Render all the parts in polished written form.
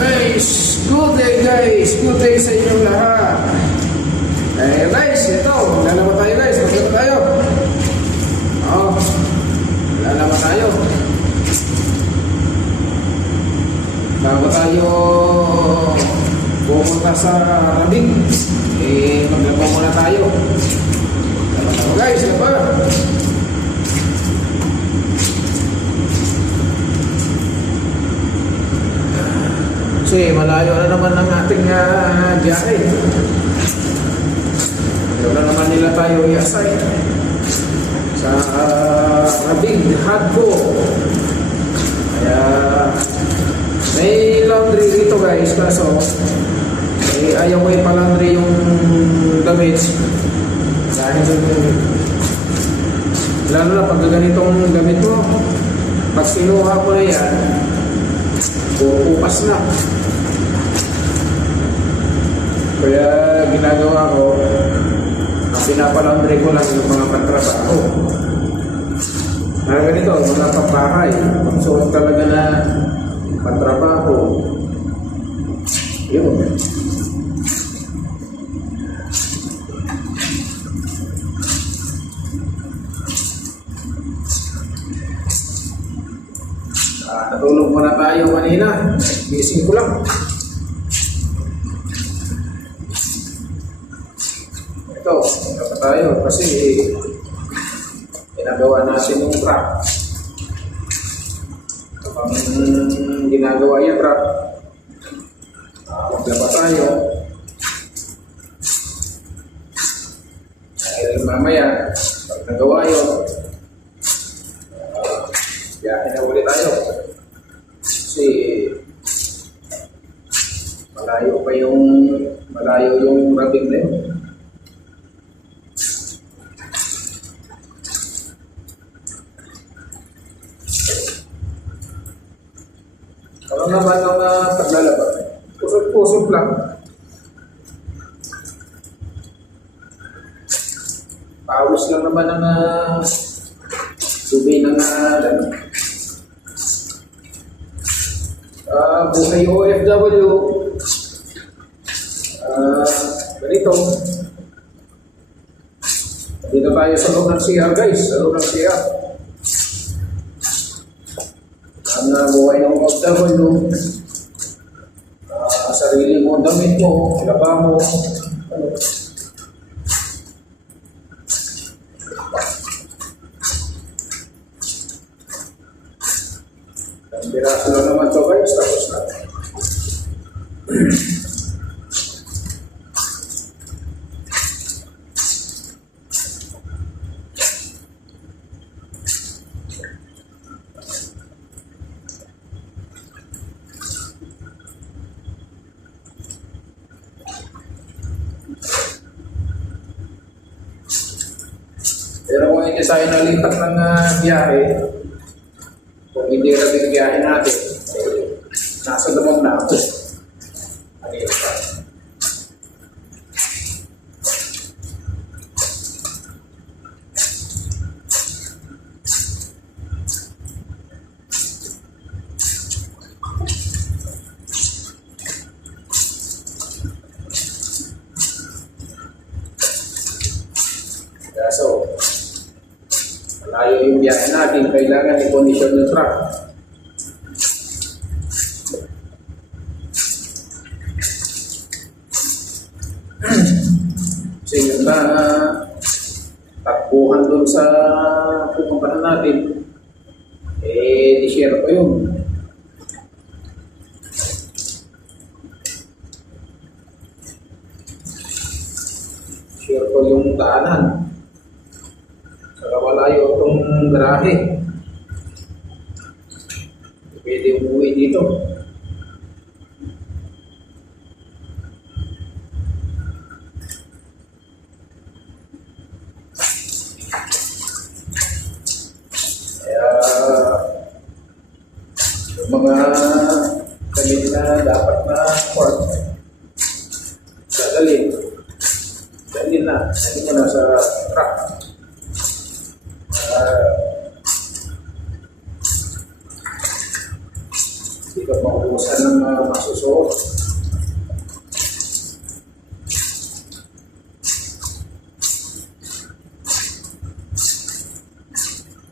Guys, good day guys. Good day sa inyong lahat. Guys, ito. Lalaban tayo guys. Maglalaban tayo. Lalaban tayo. Bago tayo pumunta sa Rabing, maglaban muna tayo. Laban tayo guys. Laban. Kasi malayo na naman ang ating biyahe. Ayaw na naman nila tayo i-assign sa Rabing Hadbo. Kaya may laundry dito guys, kaso ayaw mo ipa-laundry yung damit. Dahil lalo na pag ganitong gamit mo, pag sinuha ko na yan, upas na. Kaya ginagawa ko, pinapalaundry ko lang yung mga pantrabaho. Ganito, mga papahay, magsuot talaga na pantrabaho. Yun. Natulog muna tayo kanina. Gising ko lang. Ito, punta tayo kasi ginagawa natin yung truck. Kapag ginagawa yung truck, maglaba tayo. Dahil mamaya, pag nagawa yun, biyahe na ulit tayo. Kasi malayo yung Rabing na yun. Ano naman ang paglalaba? Pusot-pusot lang. Pawis lang naman ang subi ng buhay OFW. Ganito. Dito tayo sa loob ng CR guys. Sa loob ng CR. Ang buhay ng OFW. Sarili mo, damit mo, laba mo. Biraso lang naman ito guys, tapos na. Pero kung hindi tayo nalipat ng biyahe, kung hindi Rabing biyahe natin, nasa damang na ako. Ayun pa. So, malayo yung biyahe natin, kailangan i-condition yung truck. Kasi yung takbuhan doon sa pupuntahan natin, i-share ko yun. Share ko yung daanan. Saka malayo itong garahe. Pwede umuwi dito. Kaya yung mga gamit na dapat na port, dadalhin. Dalhin mo na sa truck. Buksan ng masusuot.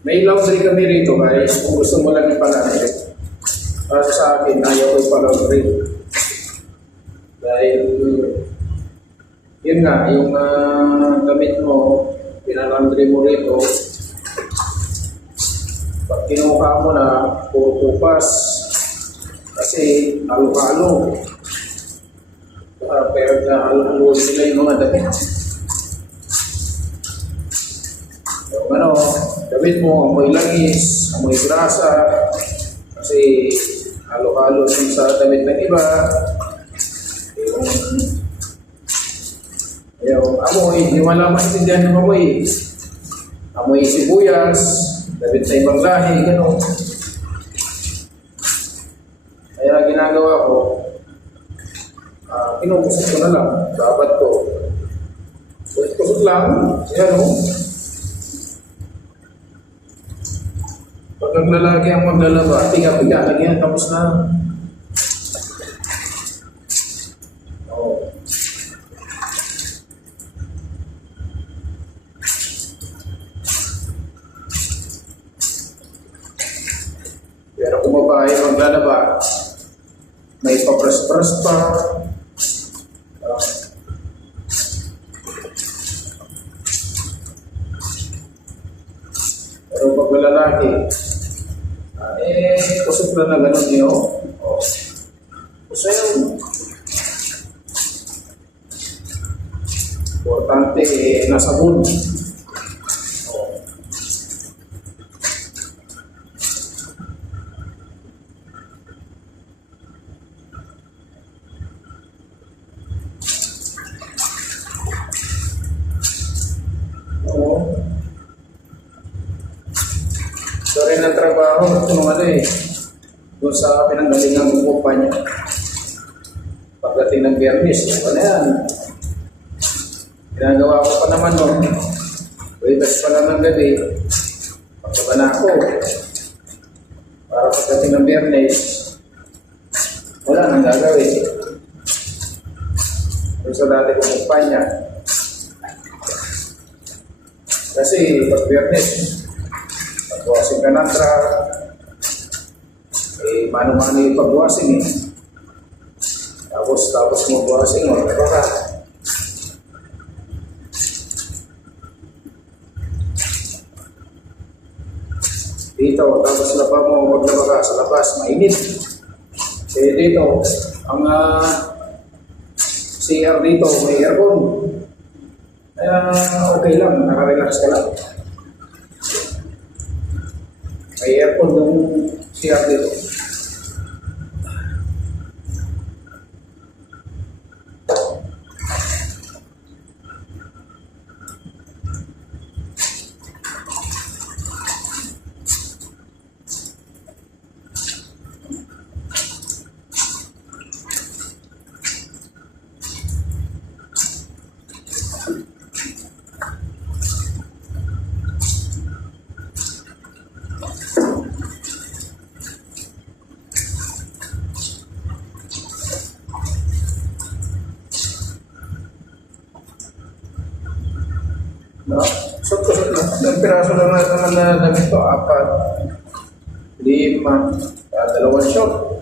May laundry kami rito guys, kung gusto mo lang ipalaundry. Para sa akin, ayaw ko ipalaundry. Dahil, yun nga, yung gamit mo, pinalaundry mo rito, pag kinuha mo na, puro tupas, kasi halo-halo. Pero halo-halo sila yung mga damit. Yung damit mo, amoy langis, amoy grasa, kasi halo-halo sa damit ng iba. Yung amoy, hindi mo alam maintindihan ng amoy. Amoy sibuyas, damit na ibang lahi, gano'n. Kaya ginagawa ko, kinukusot ko na lang, dapat ko. Kusot lang, yan o. Pag naglalagi ang maglalaba, piga-piga, lagyan, tapos na. Pero kung babae maglalaba, may papras-pras pa. Pero pag lalaki, kusot na na gano'n niyo. Kusot yun. Importante, nasa mood. So rin ang trabaho, doon sa pinanggalingan ng kumpanya. Pagdating ng Biyernes, ano yan? Ginagawa ko pa naman noon. Waitas pa lang ng gabi. Pagkaba na ako. Para pagdating ng Biyernes, wala nang gagawin. Doon sa dati kong kumpanya. Kasi pag Biyernes, pagbuwasing ka ng truck, mano-mano yung pagbuwasing Tapos magbuwasing mo, baka. Dito, tapos laba mo, maglaba ka sa labas, mainit. Kaya dito, ang CR dito, may aircon. Kaya okay lang, nakarelax ka lang. May aircon yung CR dito. No? So, ng piraso lang naman na damit ko, 4, 5, 2 shot.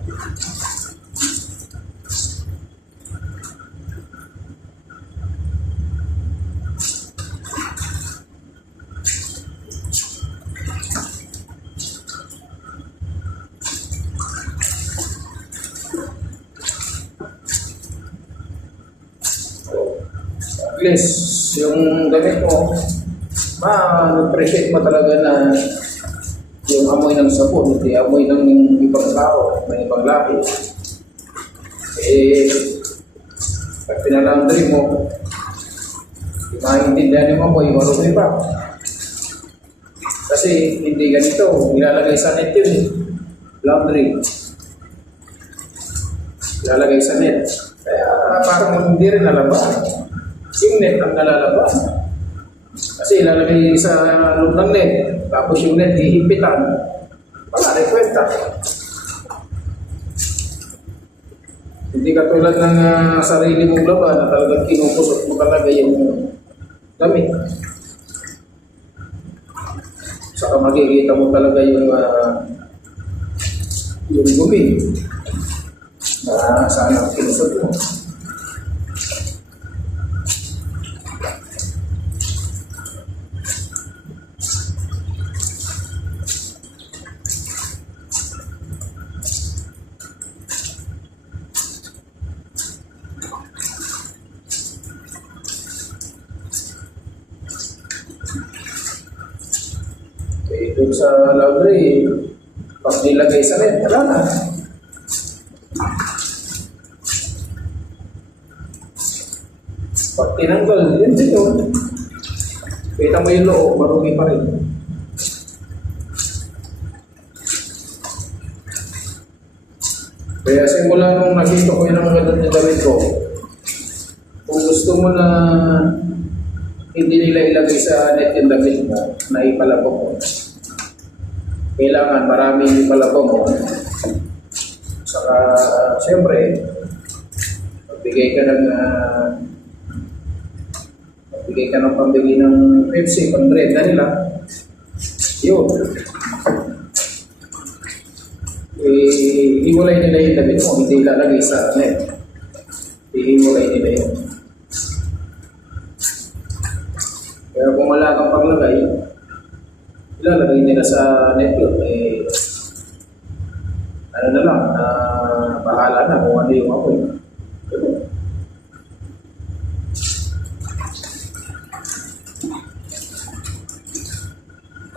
At least, yung gamit mo, ma-appreciate mo talaga na yung amoy ng sabon, hindi amoy ng ibang tao, ng ibang lahi. Pag pinalaundry mo, di maintindihan yung amoy, marumi pa. Kasi hindi ganito, ilalagay sa net yun, laundry. Ilalagay sa net. Kaya parang hindi rin nalaban. Yung net ang nalalaban. Kasi ilalagay sa loob ng net, tapos yung net hihimpitan, wala rin kwenta. Hindi katulad ng sarili mong laban na talagang kinukusot mo talaga yung damit. Saka makikita mo talaga yung gumi na sana kinusot mo. Doon sa laundry, pag nilagay sa red, wala na. Pag tinanggal, yun din yun. Kita mo yung loob, marumi pa rin. Kaya simula nung nakita ko yun ang ganun na damit ko, kung gusto mo na hindi nila ilagay sa net yung damit mo, na ipalabok mo. Kailangan maraming ipalabok mo. Saka, siyempre, magbigay ka ng pambili ng Pepsi, pang-bread na nila. Yun. Ihiwalay nila yung damit mo, hindi ilalagay sa net. Ihiwalay nila yun. Pero kung wala kang paglagay, ilalagay nila sa net yun. Ano na lang, bahala na kung ano yung apoy.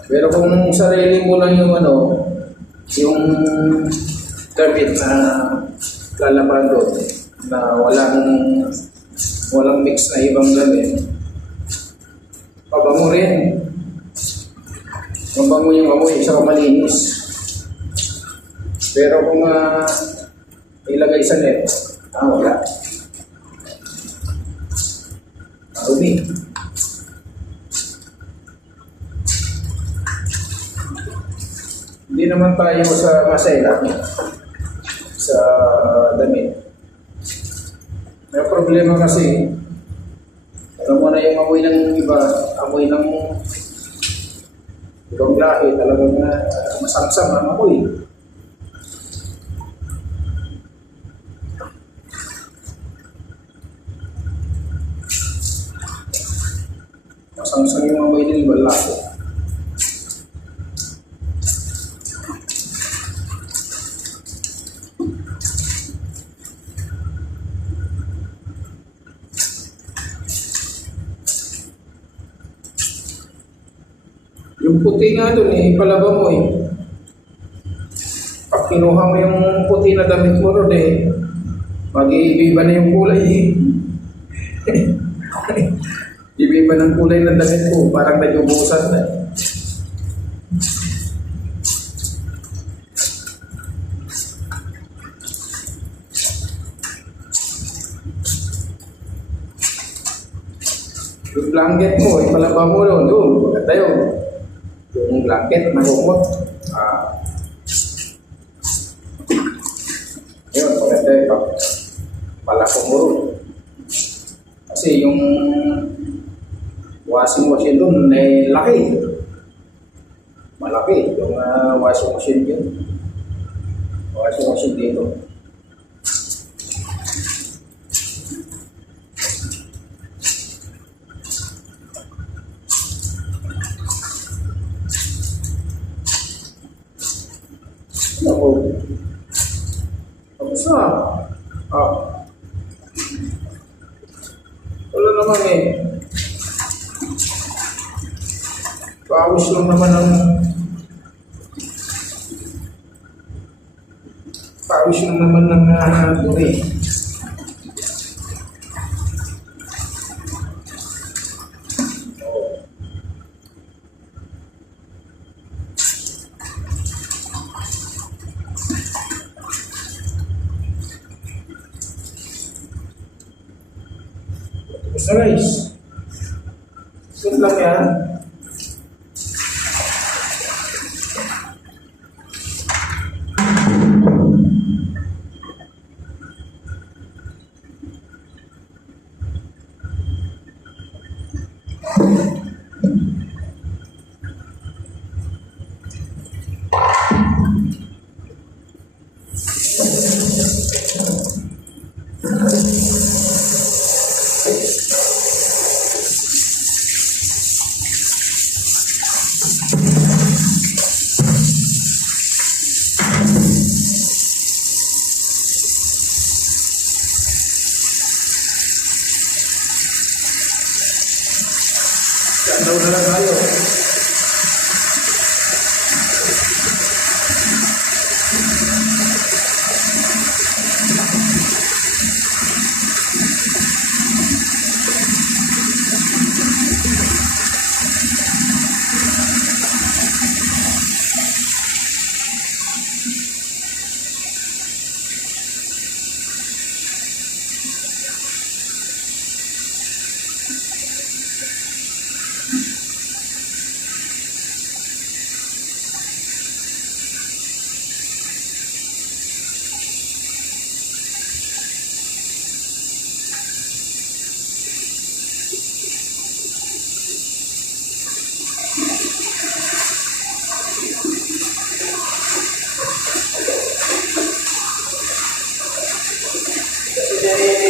Pero kung sarili mo lang yung yung damit na lalaban doon, na walang mix na ibang damit, pabango rin. Mabango yung amoy, saka malinis. Pero kung ilagay sa net, wala. Marumi. Hindi naman tayo sa masela sa damit. May problema kasi, alam mo na yung amoy ng iba, amoy ng ibang lahi, talagang masamsam ang amoy. Masamsam yung amoy ng ibang lahi. Yung puti nga doon palaba mo Pag kinuha mo yung puti na damit mo ron mag-iiba na yung kulay Iba ng kulay ng damit ko, parang nag-ubusan na. Yung blanket mo, ipalaba mo doon, maganda yun. Yung blanket na humot. Yun, maganda yun. Palako mo rin. Kasi yung washing machine doon ay laki. Malaki. Yung washing machine yun. Washing machine dito. Ako. Tapos na. Wala naman Pawis lang naman ng dumi. Basta guys, good lang yan. Daw na lang tayo.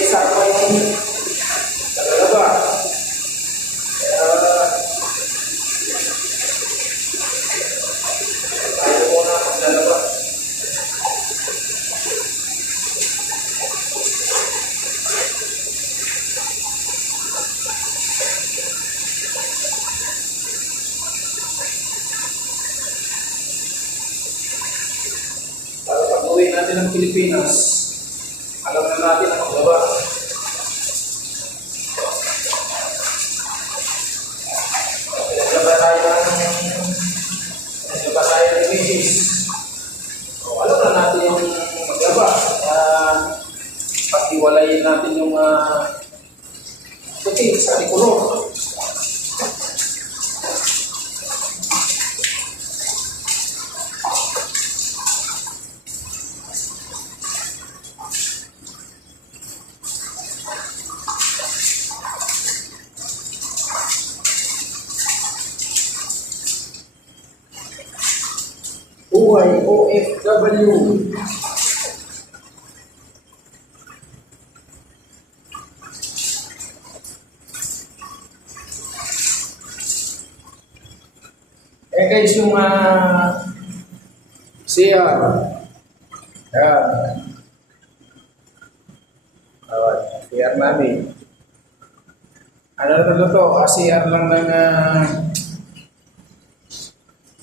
Sama yung dalawa. Ayaw mo na dalawa. Para pag-uwi natin ng Pilipinas, alam na natin ang maglaba. Naglaba tayo ng Mrs. Alam na natin yung maglaba. Pag-iwalayin natin yung puti sa likulong. Buhay OFW. Guys, yung CR. Yan. CR namin. Ano na to? CR lang ng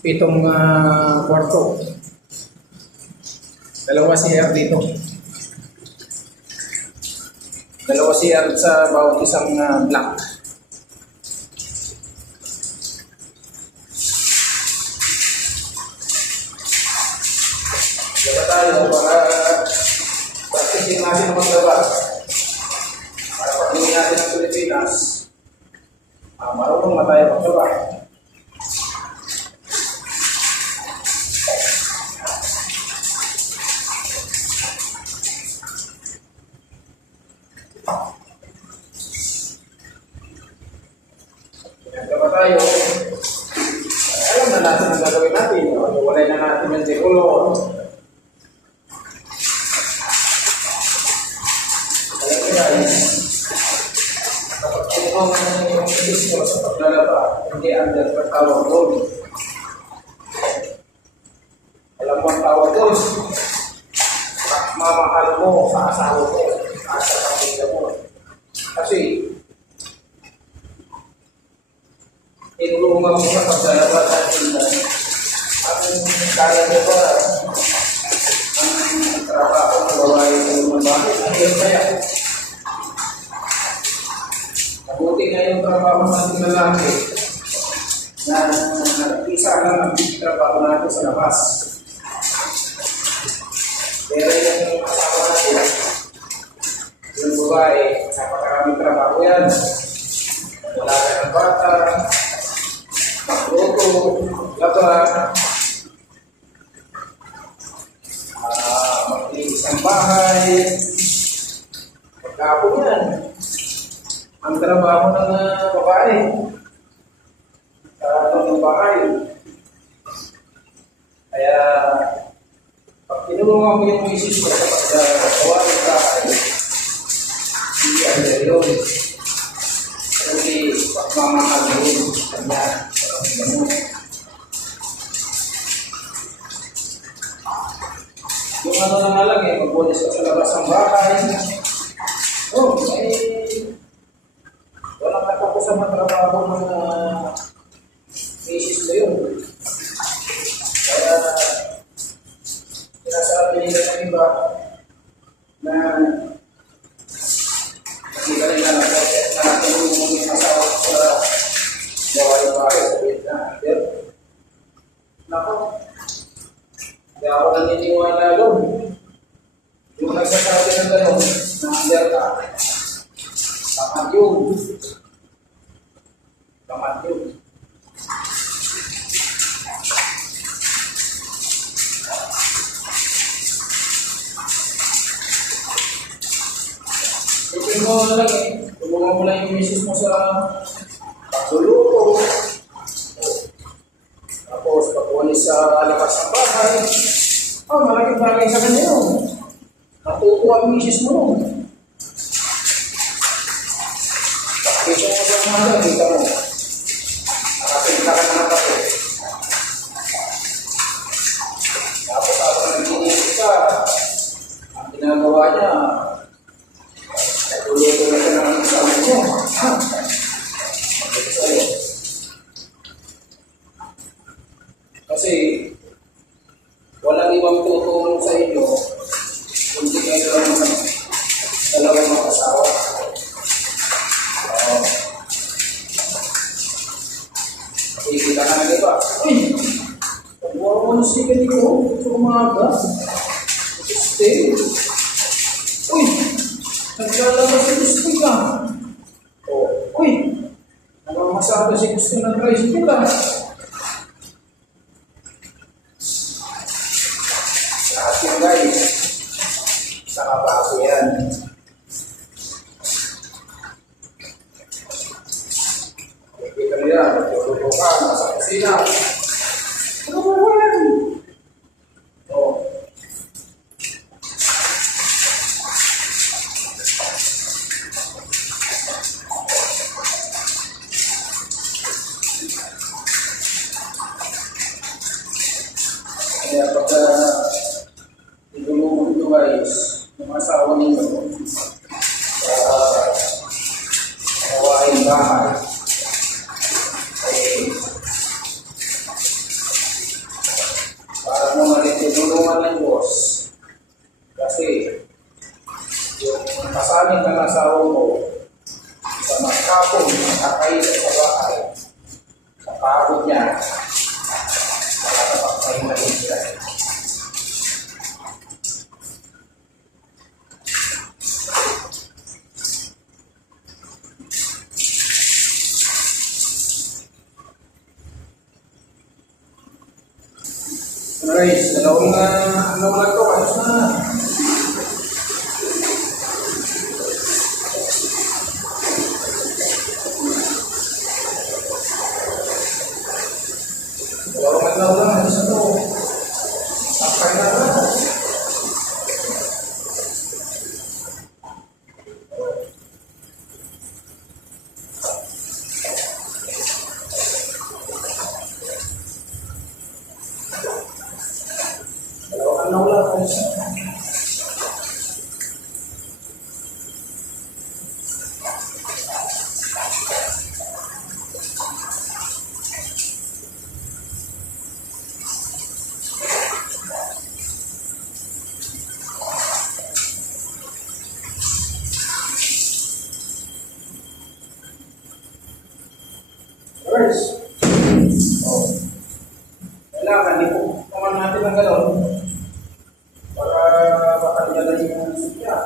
7 kwarto. 2 CR dito. 2 CR sa bawat isang block. Diba tayo para practicein natin ang maglaba. Para pag-uwi natin ng Pilipinas, marunong na tayo maglaba. Diba tayo, alam na natin ang gagawin natin. Walay na natin yung dekolor. Kapag yung gusto sa paglalaba, hindi under tawag doon. Alam mo ang tawag doon? Mamahal mo sa asawa mo, sa pamilya mo. Kasi, inulungan mo sa paglalaba sa tindahan. Ang kaya mo ba ang trabaho ng babae ng babae? Ang yun kaya? Mabuti nga yung trabaho natin lalaki na isa lang ang trabaho natin sa labas. Pero yung asawa natin, yung babae, napakaraming trabaho yan. Wala ka ng bata, magluto, laba, maglinis ang bahay, pagkapon yan. Ang trabaho ng babae sa ng bahay. Kaya pag tinulungan mo yung misis mo sa paggawa ng bahay, labas ng bahay. Oh, walang natapos sa matrabaho ng misis ko yun. Kaya, sinasabi nila ng iba na hindi ka rin nakatulong yung asawa sa bahay-bahay sa Vietnam. Pero, nako, kaya ako naniniwala doon. Yung nagsasabi ng gano'n, na-under ka, tamad yun. Tamad yun. Ipin mo na lang tulungan mo lang yung misis mo sa pagluluto. Tapos pagkuhanis sa labas ng bahay. Malaking bagay sa kanya yun. Natutuwa ang misis mo nun. Pakisyo mo sa mga dito mo. Nakapinta ka ng kape. Tapos ako nag-iisip ka, ang ginagawa niya, natuluto na siya ng kasama niyo. Maganda sa'yo. Kasi, walang ibang tutulong sa inyo kundi kayo lang ng dalawang mag-asawa. Kita ka na iba. Pag-buwan mo ng sigaw dito sa umaga. Stay. Naglalabas si Gusto ka. Namamasada si Gusto ng tricycle ka. Lahat yung guys, sa kabaso yan. Kita nila, magtutulong ka, nasa kusina. Kaya pagka itulungan ito guys, yung asawa ninyo sa kawain bahay, para mo na rin tinulungan ng Diyos. Kasi yung kasaling ng asawa mo sa magkapong nakakaisa sa bahay, sa pagod niya, nakakapagpahingahin siya. Guys, dalawang lang ito, ayos na. Dalawang lang, ayos na ito. Sakay na ito. Kailangan ipupukaman natin ng galon para makalimutan yung sukya.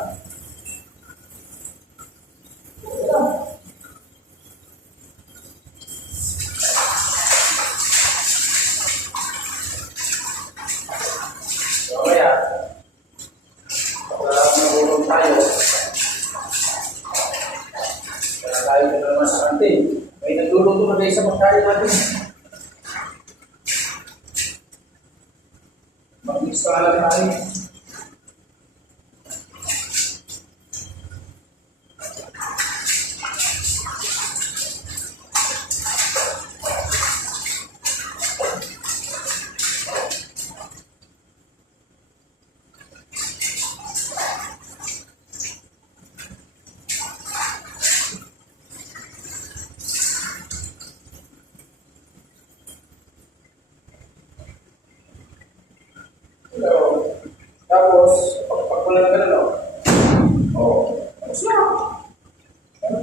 Kaya, para magulong tayo, kaya tayo na naman sa kantin. May nagluluto na kayo sa pagkain natin. Mag-mix ka lang tayo.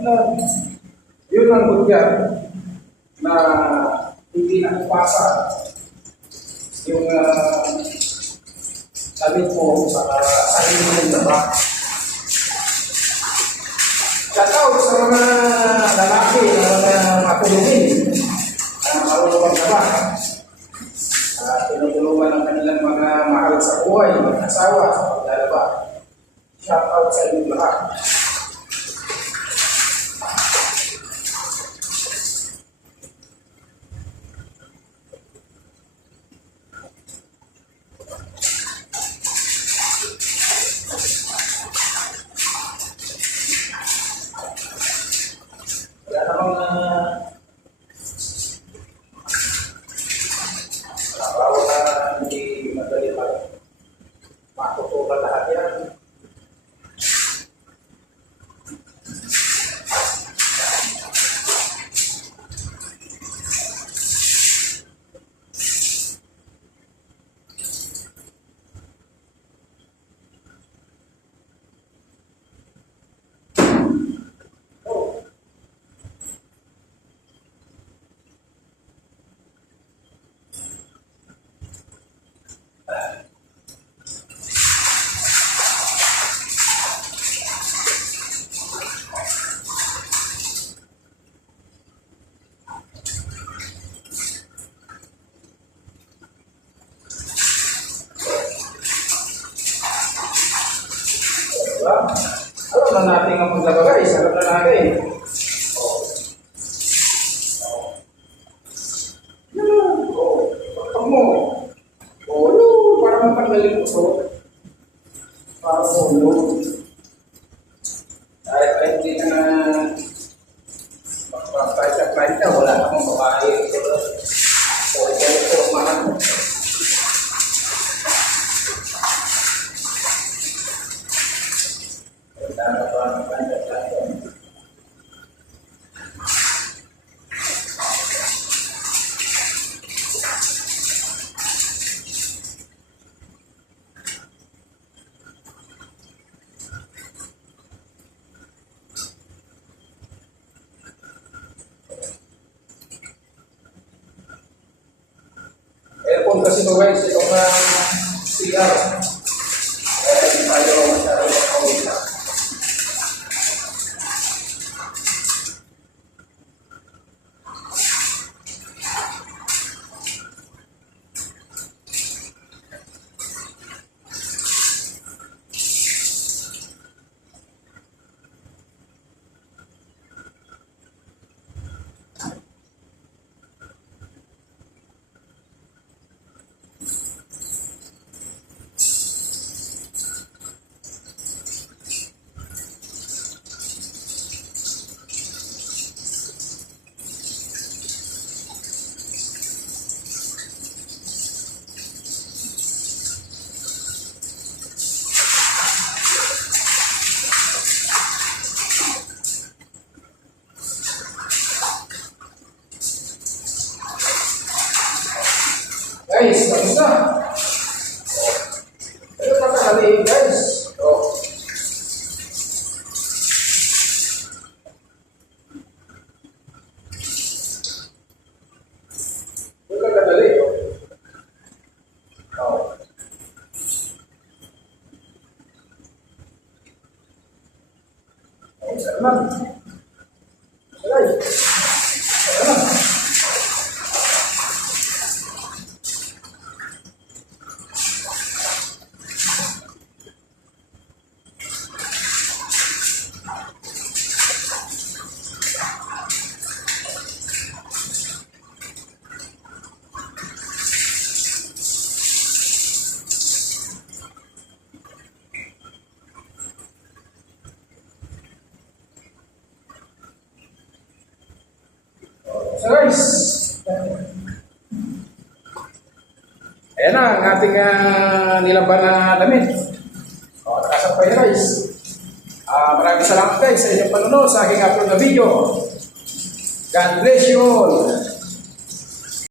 Yun ang budyat na hindi nakapasa yung damit mo sa sarili mong daba. Shoutout sa mga lalaki, sa mga matulungin na marunong magdaba. Tinutulungan ang kanilang mga mahal sa buhay, mga asawa sa paglalaba. Shoutout sa inyong lahat. Wala namang bawal na hindi madali matutunan lahat yan. Diba? Alam na natin ang paglaba guys, alam na natin. Pagpag mo. Para mapanggaling mo so. Para mo. Dahil hindi na magpapahit ka, wala namang babae. So, ito mahal mo. Aircon kasi ito guys, itong CR. Hindi tayo masyadong makawin na. Guys, kamusta? Ito nakakaliin guys. Ito nakakali. Salamat. Salamat. So guys, ayan na ang ating nilaban na damit. Nakasampay na guys. Maraming salamat guys sa inyong panonood sa aking upload na video. God bless you all.